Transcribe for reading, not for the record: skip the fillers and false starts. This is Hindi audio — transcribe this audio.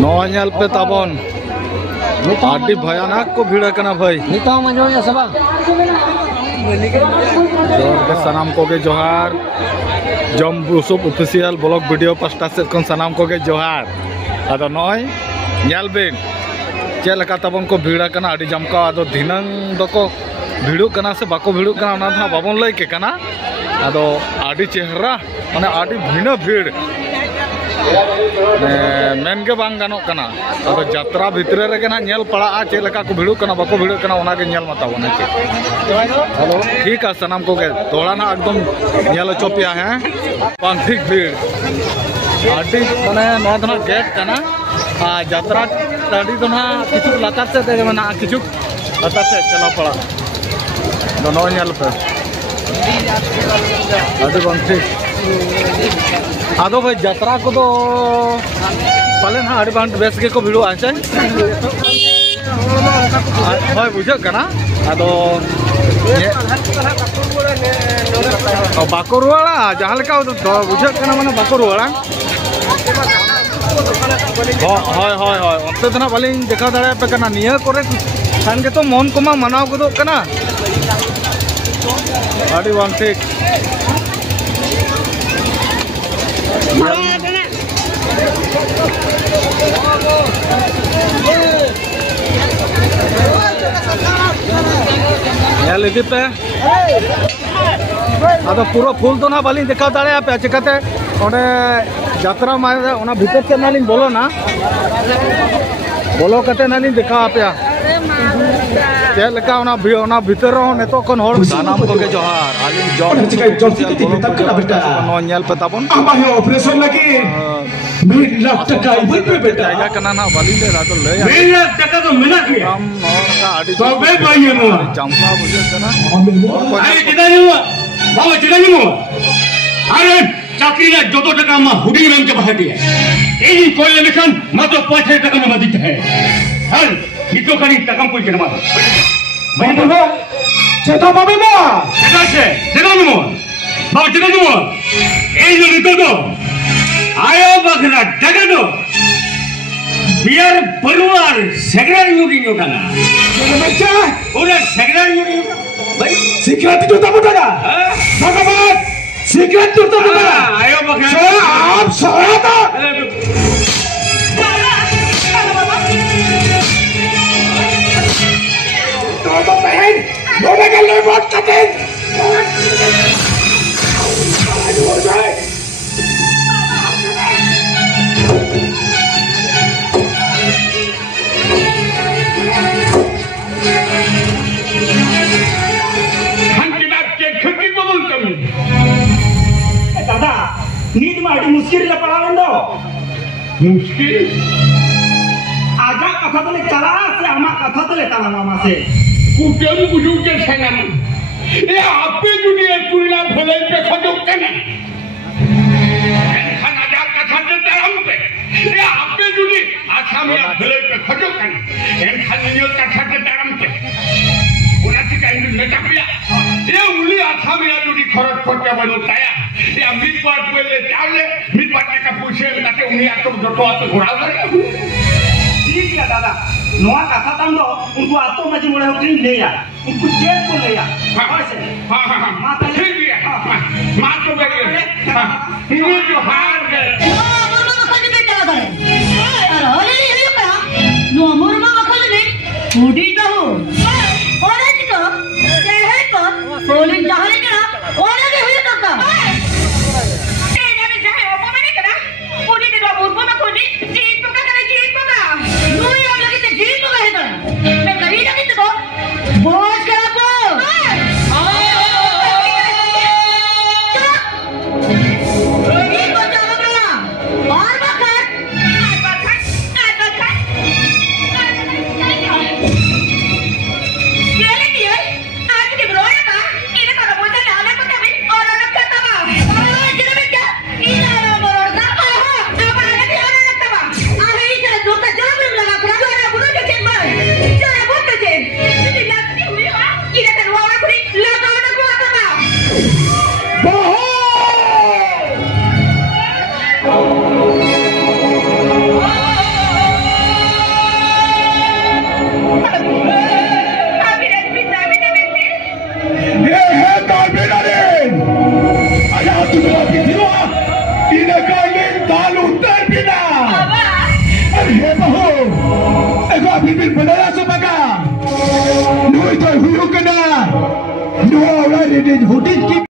नोल पे ताबन आटी भयानक को भीड़ करना भाई सनाम को जोहार जम बुसुब ऑफिशियल ब्लॉग वीडियो पास्टा से सनाम को जोहार अदो नय नेल बिन चेलका तबन को भीड़ करना आटी जमका अदो धिनंग दको भीड़ू करना से बाको भीड़ू करना ना था बाबन लय के करना अदो आटी चेहरा माने आटी भिना भीड़ मेन के बांग गानो कना अदो यात्रा भितरे रे ना नेल पड़ा चेलका को भीड़ू करना बाको भीड़ू करना ओना के नेल मताव ना चे हेलो ठीक है सनाम को थोड़ा ना एकदम नेल चोपिया है बांग ठीक भीड़ आटी माने नो धना गेट कना यात्रा टाडी तो ना किछु लातार से दे ना किछु लातार से चला पड़ा दोनों नेल पे आटी बांग ठीक आदो भाई यात्रा को तो पाले ना आड़ी बांट बेस के को भिड़ो आछे भाई बुझे कना आदो बाको रुवाड़ा जहां लेका बुझे कना माने बाको रुवाड़ा हाय हाय हाय अंते तना बालिन देखा दाड़े पे कना निया करे खान के तो मन कोमा मनाव गदो कना आड़ी बांग ठीक लेती पे अदो पूरा फूल तो ना बाली देखा दाड़े पे चिकाते ओने यात्रा मारे ओना भीतर से नालिन बोलो ना बोलो कते नालिन देखा पे चेलका ओना भीतर ने तो कोन होड़ सनाम को के जोहार आलिन जॉब जल्दी तब कना बेटा नो नेल पे ताबन आमा हे ऑपरेशन लगी 1 लाख टका इबन पे बेटा या कना ना बाली ले रा तो ले 1 लाख टका तो मिला के हम का आडी तो बे भाई नो जमका बुझे कना अरे किदा नु बाबा किदा नु अरे चाकरी ना जो तो टका मा हुडी रंग के बाहर दिया एही कोई लेखन मात्र 5000 टका में दित है हर हितो करी टका कोई के मार भाई बोलो चेता बाबे मो चेता से चेता नु बाबा चेता नु एही जो रितो तो आयो बखना टका दो बियर परिवार सेक्रेटरी यूनियन योगाना बच्चा पूरा सेक्रेटरी भाई सिक्योरिटी तो तब उठा भगवान सिक्योरिटी तो तब उठा आयो बखना आप सोया था तो बहन बोले के लिए वोट करते हो जाए दादा नींद में आड़ी मुश्किल ले पड़ा बंदो मुश्किल आजा कथा तो ले चला से आमा कथा तो ले चला मामा से कुटम बुझू के संगम ए आपे जुडी पुरला भलाई पे खजो कने खाना जा कथा ते तरम पे ए आपे जुडी आखा में भलाई पे खजो कने एन खानियो कथा ते तरम पे उनाती काई नेटा पिया ए उली आखा में जुडी खरच पट्टा बनो ताया ए अमित पाट बोले चाले मित पाट का पूछे ताते उनी आतो जतो आतो घोड़ा ठीक है दादा नोआ कथा तंदो उनको आतो मजी मोड़े होती ले या उनको जेल को ले या हां हां मां ठीक है मां तो बेटे ये जो हार गए मोर मां खोज बेटा गए अरे होले ये का नो मोर मां खोज ने उडी तो ओरे तो ते है तो सोली जहाले के ओरे भी हुई तो का ते जाने जाए ओ माने करा उडी के बाबू को ना कोनी जी तो का करे जी तो का नो यो लगे ते जी तो है तो मैं करी लगी तो बहुत करा को ये को जाओ ना और बात bil badaya sebaga noi toy huyu kana no ora redin hutis ki